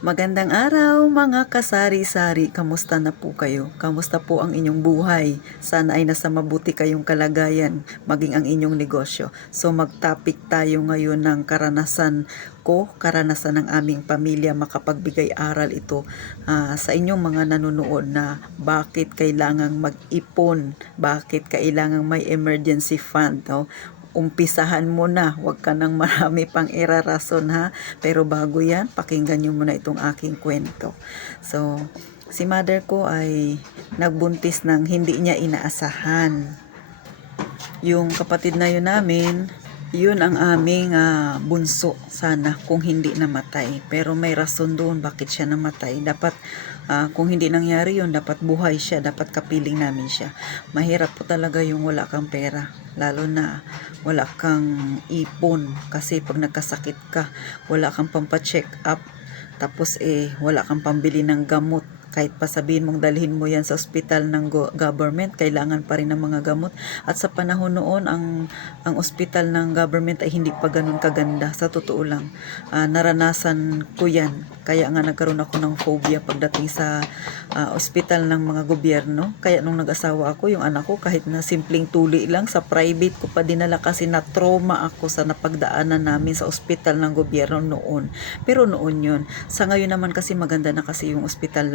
Magandang araw mga kasari-sari, kamusta na po kayo? Kamusta po ang inyong buhay? Sana ay nasa mabuti kayong kalagayan, maging ang inyong negosyo. So mag-topic tayo ngayon ng karanasan ko, karanasan ng aming pamilya, makapagbigay aral ito sa inyong mga nanonood na bakit kailangang mag-ipon, bakit kailangang may emergency fund, no? Umpisahan mo na, wag ka nang marami pang irarason ha. Pero bago yan, pakinggan nyo muna itong aking kwento. So, si mother ko ay nagbuntis ng hindi niya inaasahan. Yung kapatid na yun namin, yun ang aming bunso sana kung hindi namatay. Pero may rason doon bakit siya namatay. Dapat kung hindi nangyari yun, dapat buhay siya, dapat kapiling namin siya. Mahirap po talaga yung wala kang pera, lalo na wala kang ipon, kasi pag nagkasakit ka, wala kang pampacheck up, tapos wala kang pambili ng gamot. Kahit pa sabihin mong dalhin mo yan sa ospital ng government, kailangan pa rin ng mga gamot. At sa panahon noon, ang ospital ng government ay hindi pa ganun kaganda. Sa totoo lang, naranasan ko yan. Kaya nga nagkaroon ako ng phobia pagdating sa ospital ng mga gobyerno. Kaya nung nag-asawa ako, yung anak ko, kahit na simpleng tuli lang, sa private ko pa dinala kasi na-trauma ako sa napagdaanan namin sa ospital ng gobyerno noon. Pero noon yun. Sa ngayon naman kasi maganda na kasi yung ospital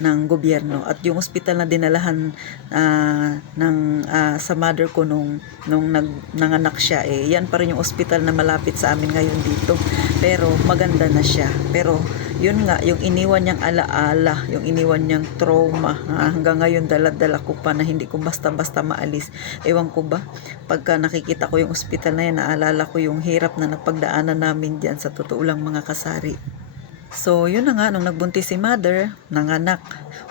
ng gobyerno, at yung ospital na dinalahan sa mother ko nung nanganak siya, yan pa rin yung ospital na malapit sa amin ngayon dito. Pero maganda na siya. Pero yun nga, yung iniwan niyang alaala, yung iniwan niyang trauma, hanggang ngayon dala-dala ko pa na hindi ko basta-basta maalis. Ewan ko ba, pagka nakikita ko yung ospital na yan, naalala ko yung hirap na napagdaanan namin dyan, sa totoo lang mga kasari. So, yun na nga, nung nagbuntis si mother, nanganak,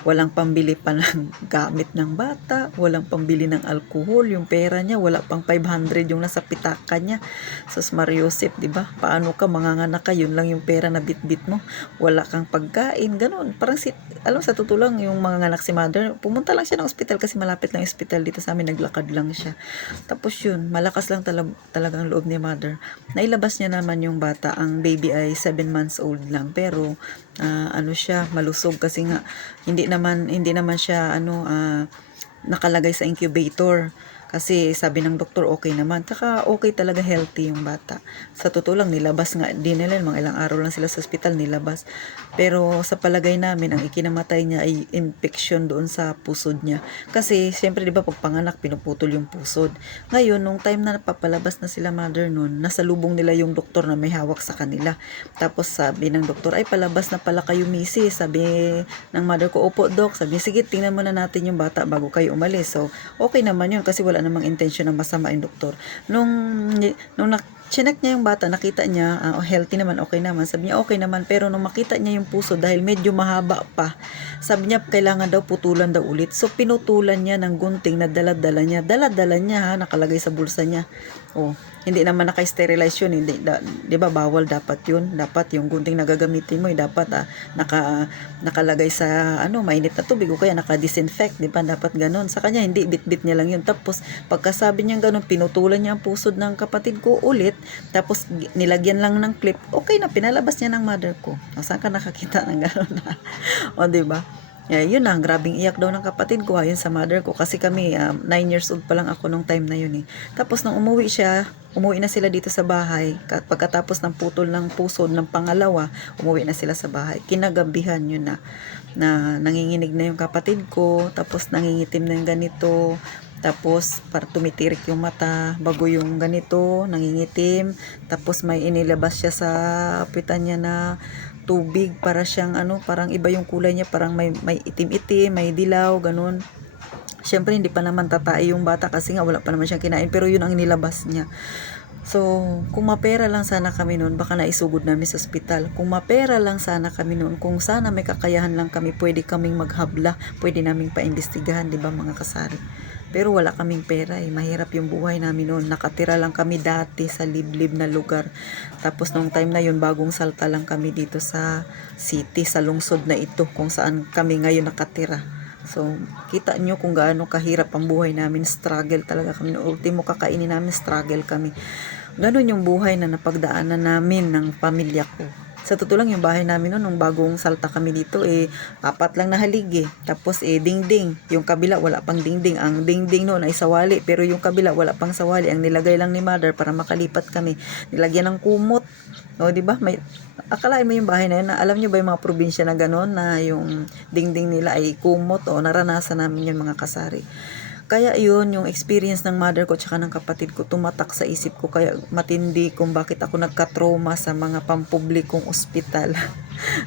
walang pambili pa ng gamit ng bata, walang pambili ng alcohol, yung pera niya, wala pang 500 yung nasa pitaka niya. So, Mariosep, di ba? Paano ka, manganganak ka, yun lang yung pera na bit-bit mo, wala kang pagkain, ganun. Parang, alam, sa totoo lang, yung manganganak si mother, pumunta lang siya ng ospital kasi malapit lang yung ospital dito sa amin, naglakad lang siya. Tapos yun, malakas lang talagang loob ni mother. Nailabas niya naman yung bata, ang baby ay 7 months old lang, pero ano siya, malusog kasi nga hindi naman siya nakalagay sa incubator. Kasi sabi ng doktor okay naman. Tsaka okay talaga, healthy yung bata. Sa totoo lang, nilabas nga din nila. Mga ilang araw lang sila sa ospital, nilabas. Pero sa palagay namin, ang ikinamatay niya ay infection doon sa pusod niya. Kasi siyempre, di ba, pag panganak, pinuputol yung pusod. Ngayon, nung time na napapalabas na sila mother noon, nasa lubong nila yung doktor na may hawak sa kanila. Tapos sabi ng doktor, ay palabas na pala kayo, misis. Sabi ng mother ko, opo doc. Sabi, sige, tingnan muna natin yung bata bago kayo umalis. So, okay naman yun kasi wala namang intention na masama yung doktor. Nung chinek niya yung bata, nakita niya, healthy naman, okay naman. Sabi niya, okay naman. Pero nung makita niya yung puso, dahil medyo mahaba pa, sabi niya, kailangan daw putulan daw ulit. So, pinutulan niya ng gunting na dala-dala niya. Dala-dala niya, nakalagay sa bulsa niya. Oh, hindi naman naka-sterilize yun. Hindi, di ba, bawal dapat yun. Dapat yung gunting na gagamitin mo, dapat nakalagay sa mainit na tubig, o kaya naka-disinfect, di ba? Dapat ganun. Sa kanya, hindi, bit-bit niya lang yun. Tapos, pagkasabi niya ganun, pinutulan niya ang pusod ng kapatid ko ulit. Tapos nilagyan lang ng clip, okay na, pinalabas niya ng mother ko. Saan ka nakakita ng gano'n na? O, diba? Yun na, grabing iyak daw ng kapatid ko, ayun sa mother ko. Kasi kami, 9 years old pa lang ako nung time na yun . Tapos nung umuwi na sila dito sa bahay. Pagkatapos ng putol ng pusod ng pangalawa, umuwi na sila sa bahay. Kinagabihan yun na nanginginig na yung kapatid ko. Tapos nangingitim na yung ganito. Tapos, para tumitirik yung mata, bago yung ganito, nangingitim. Tapos, may inilabas siya sa apitan niya na tubig, para siyang parang iba yung kulay niya, parang may itim-itim, may dilaw, ganun. Siyempre, hindi pa naman tatay yung bata kasi nga wala pa naman siyang kinain, pero yun ang inilabas niya. So, kung mapera lang sana kami noon, baka naisugod namin sa ospital. Kung mapera lang sana kami noon, kung sana may kakayahan lang kami, pwede kaming maghabla, pwede naming paimbestigahan, di ba mga kasari? Pero wala kaming pera . Mahirap yung buhay namin noon. Nakatira lang kami dati sa liblib na lugar. Tapos nung time na yun, bagong salta lang kami dito sa city, sa lungsod na ito, kung saan kami ngayon nakatira. So, kita nyo kung gaano kahirap ang buhay namin. Struggle talaga kami. Ultimo kakainin namin, struggle kami. Ganon yung buhay na napagdaanan namin ng pamilya ko. Sa totoo lang, yung bahay namin noon, nung bagong salta kami dito, apat lang na haligi. Tapos, dingding. Yung kabila, wala pang dingding. Ang dingding noon ay sawali, pero yung kabila, wala pang sawali. Ang nilagay lang ni mother para makalipat kami, nilagyan ng kumot. O, di ba? Akalain mo yung bahay na yun, na, alam nyo ba yung mga probinsya na gano'n, na yung dingding nila ay kumot, o naranasan namin yun, mga kasari. Kaya yun, yung experience ng mother ko tsaka ng kapatid ko, tumatak sa isip ko, kaya matindi kung bakit ako nagka-trauma sa mga pampublikong ospital.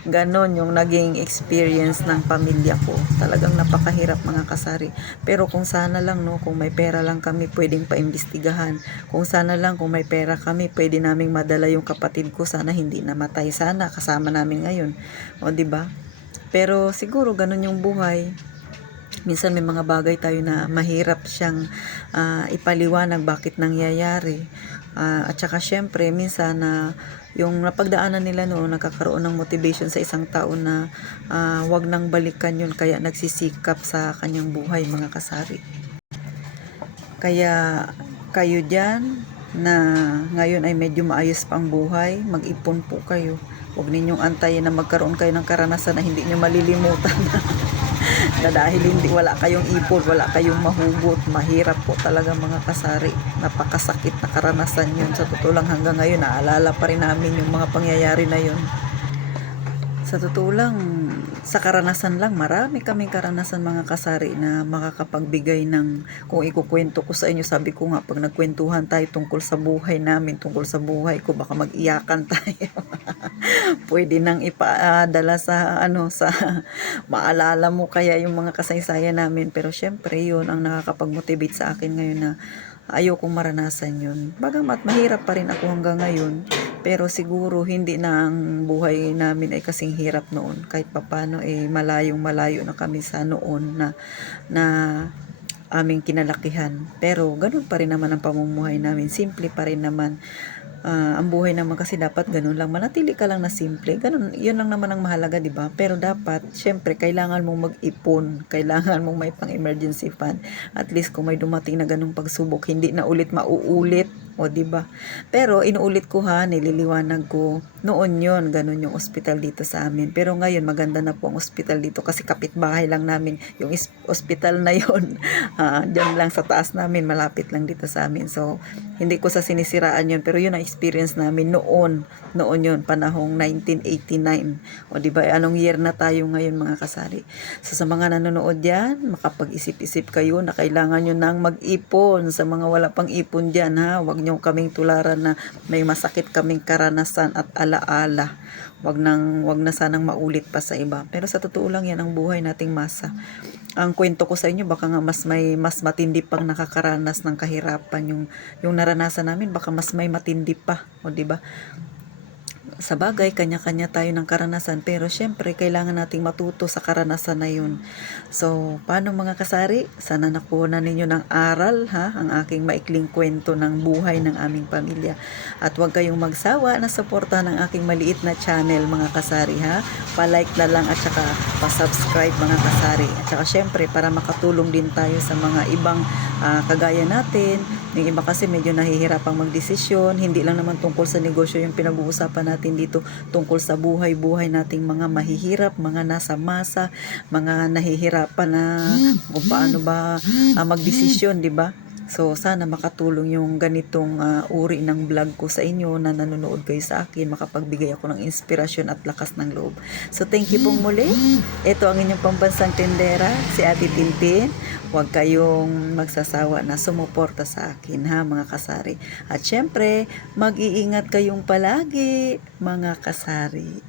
Ganon yung naging experience ng pamilya ko. Talagang napakahirap, mga kasari. Pero kung sana lang, no, kung may pera lang kami, pwedeng paimbestigahan. Kung sana lang, kung may pera kami, pwede naming madala yung kapatid ko, sana hindi namatay. Sana kasama namin ngayon. O, di ba? Pero siguro ganon yung buhay. Minsan may mga bagay tayo na mahirap siyang ipaliwanag bakit nangyayari. At saka syempre, minsan yung napagdaanan nila noon, nagkakaroon ng motivation sa isang tao na wag nang balikan yun, kaya nagsisikap sa kanyang buhay, mga kasari. Kaya kayo dyan na ngayon ay medyo maayos pang buhay, mag-ipon po kayo. Huwag ninyong antayin na magkaroon kayo ng karanasan na hindi nyo malilimutan. Na dahil hindi, wala kayong ipon, wala kayong mahugot, mahirap po talaga, mga kasari. Napakasakit na karanasan yun. Sa totoo lang, hanggang ngayon naalala pa rin namin yung mga pangyayari na yun. Sa totoo lang, sa karanasan lang, marami kaming karanasan, mga kasari, na makakapagbigay ng, kung ikukwento ko sa inyo, sabi ko nga, pag nagkwentuhan tayo tungkol sa buhay namin, tungkol sa buhay ko, baka mag-iyakan tayo. Pwede nang ipaadala sa sa maalala mo kaya yung mga kasaysayan namin. Pero syempre, yun ang nakakapag-motivate sa akin ngayon, na ayokong maranasan yun. Bagamat mahirap pa rin ako hanggang ngayon, pero siguro hindi na ang buhay namin ay kasing hirap noon. Kahit papano malayong malayo na kami sa noon na aming kinalakihan. Pero ganun pa rin naman ang pamumuhay namin. Simple pa rin naman. Ang buhay naman kasi dapat ganun lang. Manatili ka lang na simple. Ganun, yun lang naman ang mahalaga, di ba? Pero dapat, syempre, kailangan mong mag-ipon. Kailangan mong may pang-emergency fund. At least kung may dumating na ganung pagsubok, hindi na ulit mauulit. O, di ba? Pero inuulit ko, nililiwanag ko. Noon yon, ganun yung ospital dito sa amin. Pero ngayon, maganda na po ang ospital dito kasi kapitbahay lang namin. Yung ospital na yon, dyan lang sa taas namin, malapit lang dito sa amin. So, hindi ko sa sinisiraan yun, pero yun ang experience namin noon yun, panahong 1989. O, di ba? Anong year na tayo ngayon, mga kasari? So, sa mga nanonood dyan, makapag-isip-isip kayo na kailangan nyo nang mag-ipon. Sa mga wala pang ipon dyan, wag nyo kaming tularan na may masakit kaming karanasan at alaala. Wag na sanang maulit pa sa iba. Pero sa totoo lang, yan ang buhay nating masa. Ang kwento ko sa inyo, baka nga mas matindi pang nakakaranas ng kahirapan. Yung naranasan namin, baka mas may matindi pa. O, di ba? Sa bagay, kanya-kanya tayo ng karanasan, pero syempre, kailangan nating matuto sa karanasan na yun. So, paano, mga kasari? Sana nakuha na ninyo ng aral, ang aking maikling kwento ng buhay ng aming pamilya. At huwag kayong magsawa na suportahan ng aking maliit na channel, mga kasari, Pa-like na lang at saka pa-subscribe, mga kasari. At saka syempre, para makatulong din tayo sa mga ibang kagaya natin. Yung iba kasi medyo nahihirapang magdesisyon, hindi lang naman tungkol sa negosyo yung pinag-uusapan natin dito, tungkol sa buhay-buhay nating mga mahihirap, mga nasa masa, mga nahihirapan na kung paano ba magdesisyon, di ba? So, sana makatulong yung ganitong uri ng vlog ko sa inyo na nanonood kayo sa akin, makapagbigay ako ng inspirasyon at lakas ng loob. So, thank you pong muli. Ito ang inyong pambansang tendera, si Ate Tintin. Huwag kayong magsasawa na sumuporta sa akin, mga kasari. At syempre, mag-iingat kayong palagi, mga kasari.